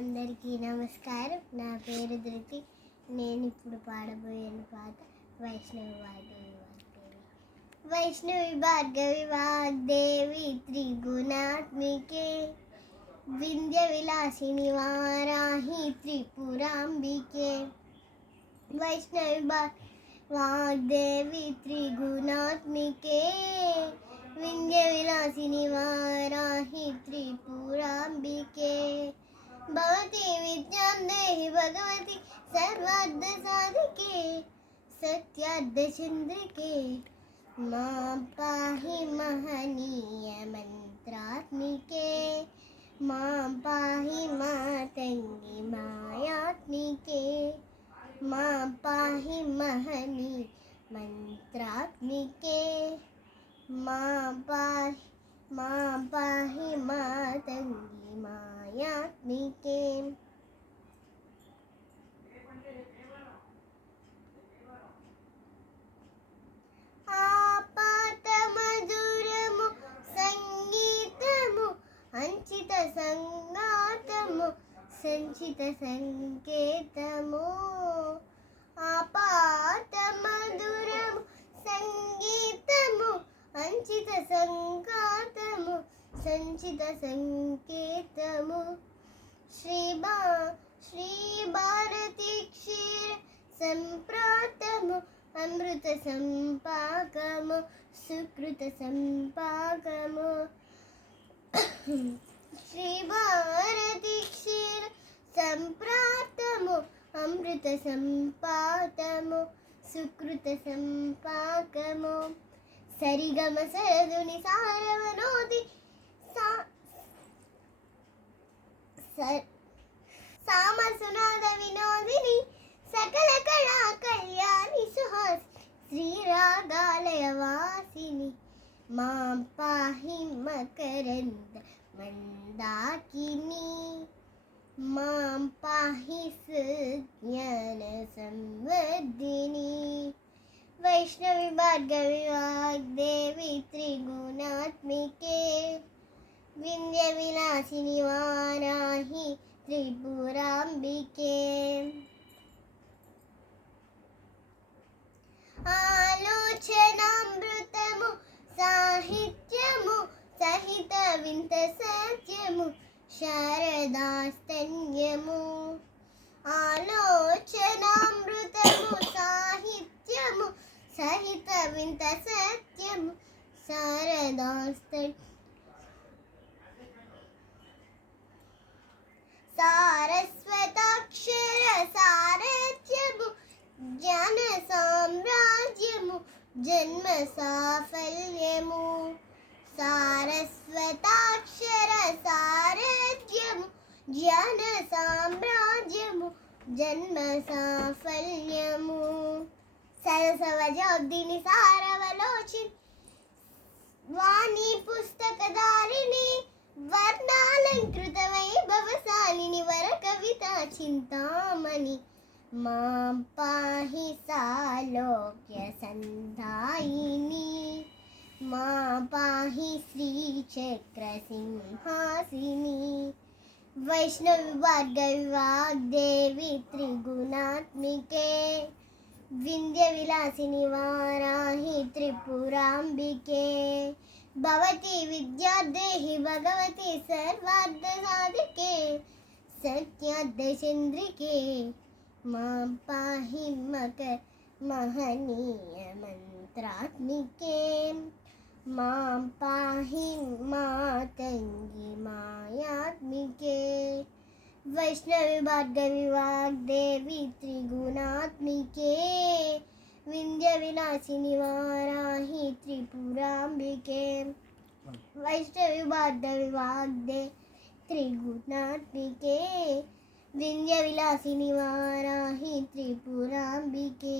అందరికీ నమస్కారం. నా పేరు ధృతి. నేను ఇప్పుడు పాడబోయే పాట వైష్ణవి భార్గవి వాగ్దేవి. వైష్ణవి భార్గవి వాగ్దేవి త్రిగుణాత్మికే, వింధ్య విలాసిని వారాహి త్రిపురాంబికే. వైష్ణవి వాగ్దేవి త్రిగుణాత్మికే, వింధ్య విలాసిని వారాహి త్రిపురాంబికే. भवती विद्यां देहि भगवती सर्वार्थ साधिके, सत्यार्थ चंद्रिके. मां पाहि महनीय मंत्रात्मिके, मां पाहि मातंगी मायात्मिके. मां पाहि महनीय मंत्रात्मिके, मां पाहि मातंगी मायात्मिके. आपात मधुरमु संगीतमु, अंचित संगातमु संचित संकेतमु. आपात मधुरमु संगीतमु, अंचित संगातमु संचित संकेतमु. श्री भारती क्षीर संप्रातमु, अमृत संपाकमु सुकृत संपाकमु. श्री भारती क्षीर संप्रातमु, अमृत संपाकमु सुकृत संपाकमु. सरिगम सरधुनि सारवनोति सामसुनाद विनोदिनी, सकल कला कल्याणी सुहास श्रीरागालय वासिनी. मां पाहि मकरंद मंदाकिनी, मां पाहि सुज्ञान संवर्धिनी. वैष्णवी भार्गवी वाग्देवी त्रिगुणात्मिके, विंध्य विलासिनी वाराहि त्रिपुरांबिके. आलोचनामृतमु साहित्यमु सहित विंत सत्यमु शारदास्तन्यमु. आलोचनामृतमु साहित्यमु सहित विंत सत्यमु शारदास्तन्यमु. सारस्वताक्षर सारथ्यमु ज्ञान साम्राज्यमु जन्म साफल्यमु. सारस्वताक्षर सारथ्यमु ज्ञान साम्राज्यमु जन्म साफल्यमु. सरसवजोद्दिनि सारवलोचिनि, वाणी पुस्तकधारिणि, वर्णालंकृत वैभवशालिनी, वर कविता चिंतामणि. मां पाहि सालोक्य संधायिनी, मां पाहि श्रीचक्र सिंहासिनी. वैष्णवी भार्गवी वाग्देवी त्रिगुणात्मिके, विंध्य विलासिनी वाराहि त्रिपुरांबिके. भवती विद्या देहि भगवती सर्वार्थ साधिके, सत्यार्थ चंद्रिके. मां पाहि महनीय मंत्रात्मिके, मां पाहि मातंगी मायात्मिके. वैष्णवी भार्गवी वाग्देवी त्रिगुणात्मिके, विंध्य विलासिनी वाराहि त्रिपुरांबिके. वैष्णवी भार्गवी वाग्देवी त्रिगुणात्मिके, विंध्य विलासिनी वाराहि त्रिपुरांबिके.